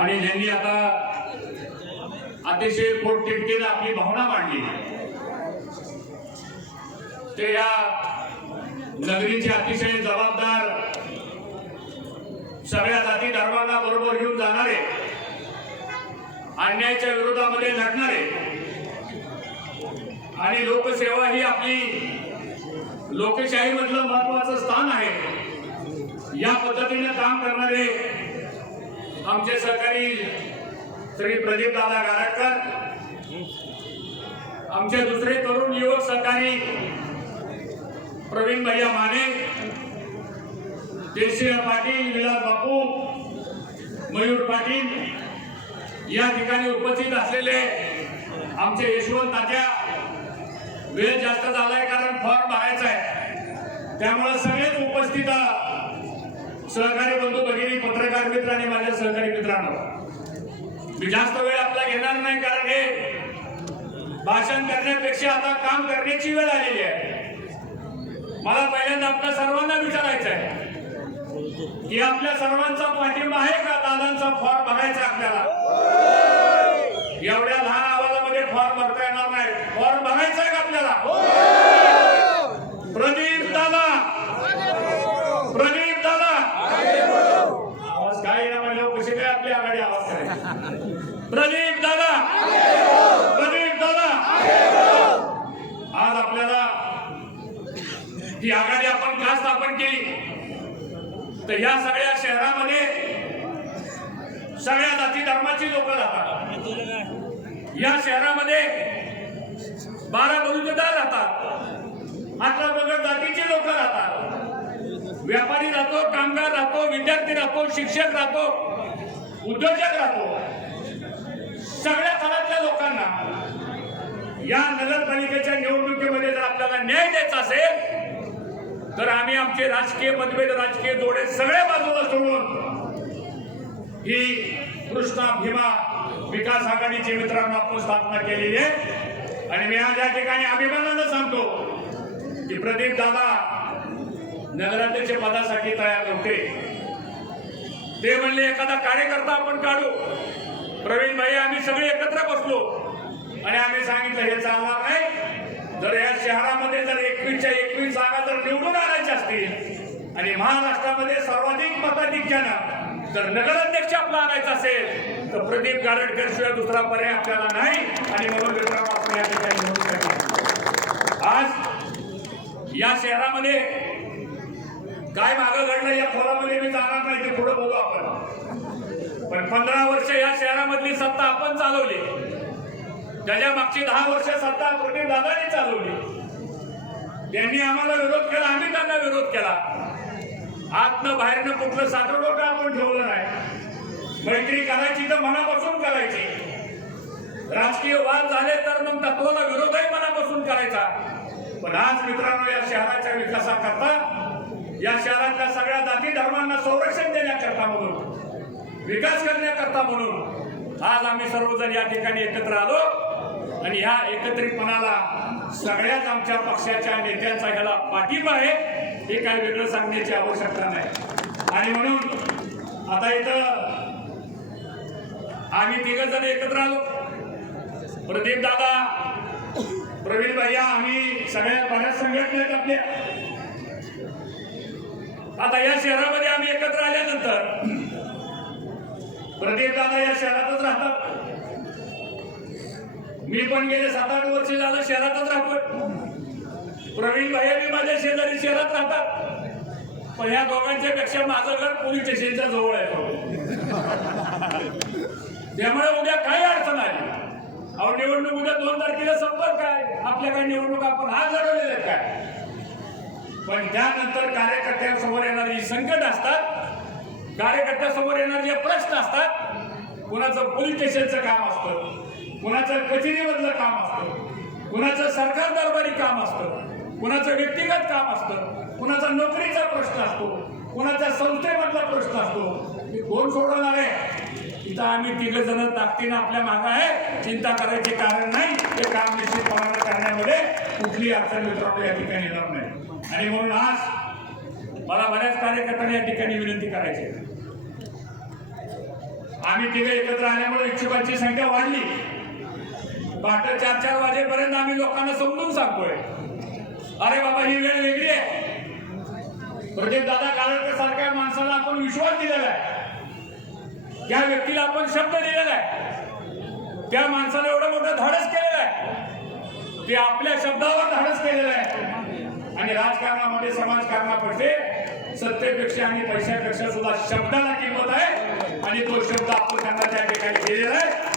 आणि ज्यांनी आता अतिशय पोटतिडकीनं आपली भावना मांडली ते या नगरीचे अतिशय जबाबदार सगळ्या जाती धर्मांना बरोबर घेऊन जाणारे अन्यायाच्या विरोधामध्ये लढणारे आणि लोकसेवा ही आपली लोकशाहीमधलं महत्वाचं स्थान आहे या पद्धतीने काम करणारे आमचे सहकारी श्री प्रदीप दादा गारटकर आमचे दुसरे तरुण युवक सहकारी प्रवीण भैया माने जयसिंह पाटील विलास बापू मयूर पाटील या ठिकाणी उपस्थित असलेले आमचे यशवंत तात्या वेळ जास्त झालाय कारण फॉर्म भरायचा आहे त्यामुळे सगळेच उपस्थित सहकारी बंधू भगिनी पत्रकार मित्र आणि माझ्या सहकारी मित्रांनो मी जास्त वेळ आपला घेणार नाही कारण हे भाषण करण्यापेक्षा आता काम करण्याची वेळ आलेली आहे मला पहिल्यांदा आपल्या सर्वांना विचारायचं आहे की आपल्या सर्वांचा पाठिंबा आहे का दादांचा फॉर्म भरायचा आपल्याला एवढ्या लहान आवाजामध्ये फॉर्म भरता येणार नाही फॉर्म भरायचा आहे का आपल्याला तर या सगळ्या शहरामध्ये सगळ्या जाती धर्माची लोक राहतात या शहरामध्ये बारा बलुतेदार राहतात अकरा बगड जातीचे लोक राहतात व्यापारी राहतो कामगार राहतो विद्यार्थी राहतो शिक्षक राहतो उद्योजक राहतो सगळ्या थरातल्या लोकांना या नगरपालिकेच्या निवडणुकीमध्ये जर आपल्याला न्याय द्यायचा असेल तर आम्ही आमचे राजकीय मतभेद राजकीय जोडे सगळे बाजूला सोडून ही कृष्णा भीमा विकास आघाडीची मित्रांनो आपण स्थापना केलेली आहे आणि मी आज या ठिकाणी अभिमानानं सांगतो की प्रदीप दादा नगराध्यक्ष पदासाठी तयार होते ते म्हणले एखादा कार्यकर्ता आपण काढू प्रवीण भाई आम्ही सगळे एकत्र बसलो आणि आम्ही सांगितलं हे चालणार नाही जर या शहरामध्ये जर एकवीसच्या एकवीस जागा जर निवडून आणायच्या असतील आणि महाराष्ट्रामध्ये सर्वाधिक मताधिक्यानं जर नगराध्यक्ष आपला आणायचा असेल तर प्रदीप गारडकर शिवाय दुसरा पर्याय आपल्याला नाही आणि म्हणून आज या शहरामध्ये काय मागं घडलं या खोलामध्ये मी जाणार नाही ते पुढे बोलू आपण पण पंधरा वर्ष या शहरामधली सत्ता आपण चालवली त्याच्या मागची दहा वर्ष सत्ता प्रदीप दादाने चालवली त्यांनी आम्हाला विरोध केला आम्ही त्यांना विरोध केला आतनं बाहेरनं कुठलं साठवलं का आपण ठेवलं नाही मैत्री करायची तर मनापासून करायची राजकीय वाद झाले तर मग तत्वाला विरोधही मनापासून करायचा पण आज मित्रांनो या शहराच्या विकासाकरता या शहरातल्या सगळ्या जाती धर्मांना संरक्षण देण्याकरता म्हणून विकास करण्याकरता म्हणून आज आम्ही सर्वजण या ठिकाणी एकत्र आलो आणि ह्या एकत्रितपणाला सगळ्याच आमच्या पक्षाच्या नेत्यांचा ह्याला पाठिंबा आहे हे काय वेगळं सांगण्याची आवश्यकता नाही आणि म्हणून आता इथं आम्ही जण एकत्र आलो प्रदीप दादा प्रवीण भैया आम्ही सगळ्या बऱ्याच संघटना आहेत आपल्या आता या शहरामध्ये आम्ही एकत्र आल्यानंतर प्रदीप दादा या शहरातच राहतात मी पण गेले सात आठ वर्ष झालं शहरातच राहतोय प्रवीण भाई मी माझ्या शेजारी शहरात राहतात पण ह्या दोघांच्या पेक्षा माझं घर पोलीस स्टेशनच्या जवळ आहे त्यामुळे उद्या काय अडचण आहे अहो निवडणूक उद्या दोन तारखेला संपर्क काय आपल्या निवडणूक आपण हा आहेत काय पण त्यानंतर कार्यकर्त्यांसमोर येणारी जे संकट असतात कार्यकर्त्यासमोर येणारे जे प्रश्न असतात कुणाचं पोलीस स्टेशनचं काम असतं कुणाचं कचेरीमधलं काम असतं कुणाचं सरकार दरबारी काम असतं कुणाचं व्यक्तिगत काम असतं कुणाचा नोकरीचा प्रश्न असतो कुणाच्या संस्थेमधला प्रश्न असतो मी कोण सोडवणार आहे तिथं आम्ही तिघ जण ताकदीनं आपल्या मागं आहे चिंता करायचे कारण नाही ते काम निश्चितपणानं करण्यामध्ये कुठली अडचण मित्र या ठिकाणी येणार नाही आणि म्हणून आज मला बऱ्याच कार्यकर्त्यांना या ठिकाणी विनंती करायची आम्ही तिघे एकत्र आल्यामुळे इच्छुकांची संख्या वाढली पहाटे चार चार वाजेपर्यंत आम्ही लोकांना समजून सांगतोय अरे बाबा ही वेळ वेगळी आहे प्रदीप दादा कारण सारख्या माणसाला आपण विश्वास दिलेला आहे त्या व्यक्तीला आपण शब्द दिलेला आहे त्या माणसाला एवढं मोठं धाडस केलेलं आहे ते आपल्या शब्दावर धाडस केलेलं आहे आणि राजकारणामध्ये समाजकारणामध्ये सत्तेपेक्षा आणि पैशापेक्षा सुद्धा शब्दाला किंमत आहे आणि तो शब्द आपण त्यांना त्या ठिकाणी दिलेला आहे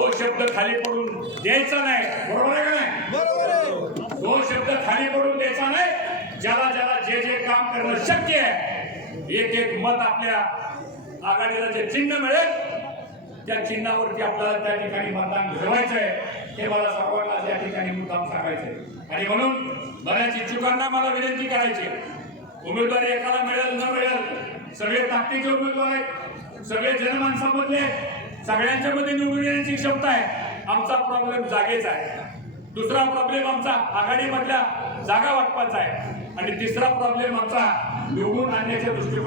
तो शब्द खाली पडून द्यायचा नाही बरोबर आहे का नाही बरोबर तो शब्द खाली पडून द्यायचा नाही ज्याला ज्याला जे जे काम करणं शक्य आहे एक एक मत आपल्या आघाडीला जे चिन्ह मिळेल त्या चिन्हावरती आपल्याला त्या ठिकाणी मतदान घडवायचं आहे हे मला सर्वांना त्या ठिकाणी मुद्दाम सांगायचंय आणि म्हणून बऱ्याच इच्छुकांना मला विनंती करायची उमेदवार एकाला मिळेल न मिळेल सगळे ताकदीचे उमेदवार आहेत सगळे जनमानसामधले सगळ्यांच्या मध्ये निवडून येण्याची क्षमता आहे आमचा प्रॉब्लेम जागेचा आहे दुसरा प्रॉब्लेम आमचा आघाडीमधल्या जागा वाटपाचा आहे आणि तिसरा प्रॉब्लेम आमचा निवडून आणण्याच्या दृष्टीने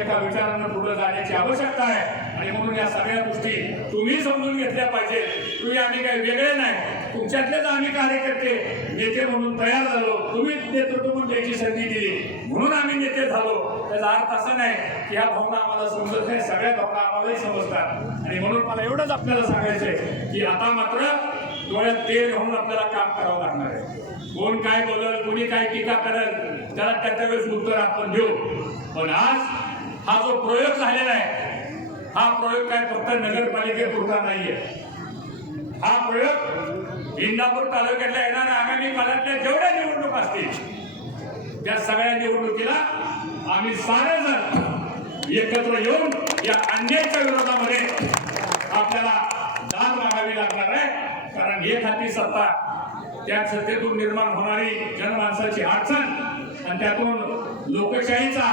एका विचारानं पुढे जाण्याची आवश्यकता आहे आणि म्हणून या सगळ्या गोष्टी तुम्ही समजून घेतल्या पाहिजे तुम्ही आम्ही काही वेगळे नाही तुमच्यातलेच आम्ही कार्यकर्ते नेते म्हणून तयार झालो तुम्ही नेतृत्व म्हणून त्याची संधी दिली म्हणून आम्ही नेते झालो त्याचा अर्थ असा नाही की ह्या भावना आम्हाला समजत नाही सगळ्या भावना आम्हालाही समजतात आणि म्हणून मला एवढंच आपल्याला सांगायचंय की आता मात्र डोळ्यात तेल घेऊन आपल्याला काम करावं लागणार आहे कोण काय बोलल कोणी काय टीका करल त्याला त्याच्या वेळेस उत्तर आपण देऊ पण आज हा जो प्रयोग झालेला आहे हा प्रयोग काय फक्त नगरपालिकेपुरता नाहीये हा प्रयोग इंदापूर तालुक्यातल्या येणाऱ्या आगामी काळातल्या जेवढ्या निवडणूक असतील त्या सगळ्या निवडणुकीला आम्ही सारेजण एकत्र येऊन या अन्यायच्या विरोधामध्ये आपल्याला दान मागावी लागणार आहे कारण हे खाती सत्ता त्या सत्तेतून निर्माण होणारी जनमानसाची अडचण आणि त्यातून लोकशाहीचा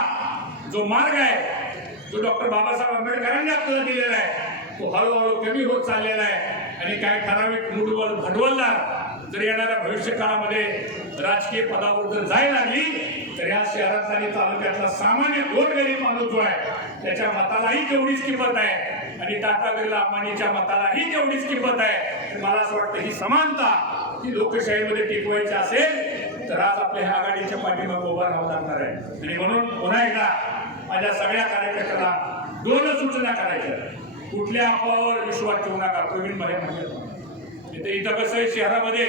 जो मार्ग आहे जो डॉक्टर बाबासाहेब आंबेडकरांनी आपल्याला दिलेला आहे तो हळूहळू कमी होत चाललेला आहे आणि काय ठराविक मूडवर भांडवलदार जर येणाऱ्या भविष्य काळामध्ये राजकीय पदावर जर जायला लागली तर ह्या शहराचा आणि तालुक्यातला सामान्य गोरगरीब माणूस जो आहे त्याच्या मतालाही तेवढीच किंमत आहे आणि टाटा बिर्ला अंबानीच्या मतालाही तेवढीच किंमत आहे मला असं वाटतं ही समानता ही लोकशाहीमध्ये टिकवायची असेल तर आज आपल्या ह्या आघाडीच्या पाठीमागे उभा राहावं लागणार आहे आणि म्हणून पुन्हा एकदा माझ्या सगळ्या कार्यकर्त्यांना दोन सूचना करायच्या कुठल्या अफवावर विश्वास ठेवू नका प्रवीण मध्ये म्हणजे इथं कसं आहे शहरामध्ये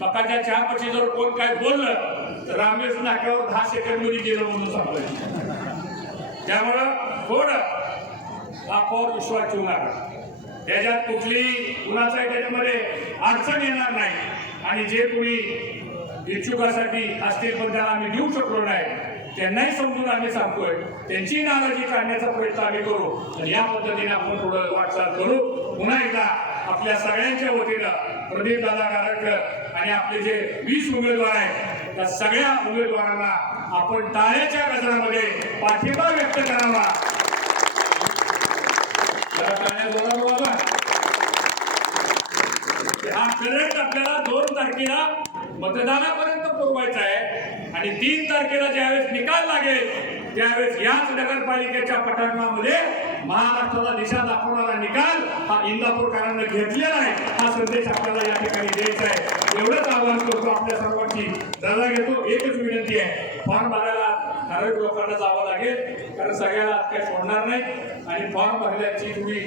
पकाच्या चहापची जर कोण काय बोललं तर रामेश नाक्यावर दहा सेकंड मध्ये गेलं म्हणून सांगतोय त्यामुळं थोडं अफवावर विश्वास ठेवू नका त्याच्यात कुठलीही कुणाचाही त्याच्यामध्ये अडचण येणार नाही आणि जे कोणी इच्छुकासाठी असतील पण त्याला आम्ही देऊ शकलो नाही त्यांनाही समजून आम्ही सांगतोय त्यांची नाराजी काढण्याचा प्रयत्न आम्ही करू आणि या पद्धतीने आपण थोडं वाटचाल करू पुन्हा एकदा आपल्या सगळ्यांच्या वतीनं प्रदीप दादा गारटकर आणि आपले जे वीस उमेदवार आहेत त्या सगळ्या उमेदवारांना आपण टाळ्याच्या गजरामध्ये पाठिंबा व्यक्त करावा हा करंट आपल्याला दोन तारखेला मतदानापर्यंत आणि तीन तारखेला ज्यावेळेस निकाल लागेल त्यावेळेस याच नगरपालिकेच्या पटांगामध्ये महाराष्ट्राला दिशा दाखवणारा निकाल हा इंदापूरकरांना घेतलेला आहे हा संदेश आपल्याला या ठिकाणी द्यायचा आहे एवढंच आवाहन करतो आपल्या सर्वांची दादा घेतो एकच विनंती आहे फॉर्म भरायला ठराविक लोकांना जावं लागेल कारण सगळ्याला काही सोडणार नाही आणि फॉर्म भरल्याची तुम्ही